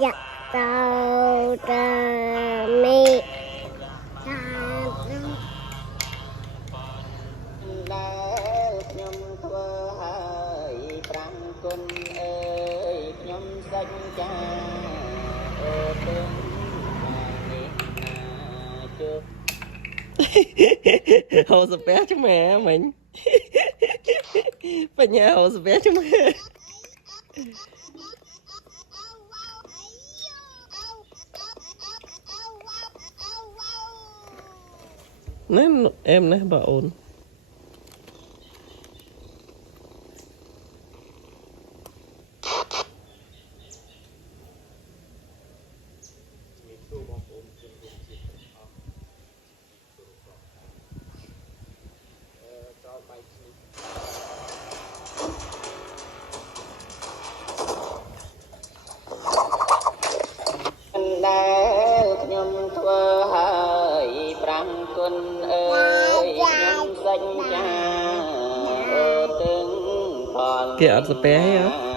dạ tao ra mẹខ្ញុំធ្វើហើយ5គុណអើយខ្ញុំសេចក្ដីអូទុំនេះណាជុហៅស្ពះឆ្មែមិញបញ្ញាហៅស្ពះឆ្មែណែអែមណាស់បងអូនដែលខ្ញុំធ្វើហើយ5គុណអើយខ្ញុំសេចក្ដីអូទឹងផលគេអត់ស្ពះទេ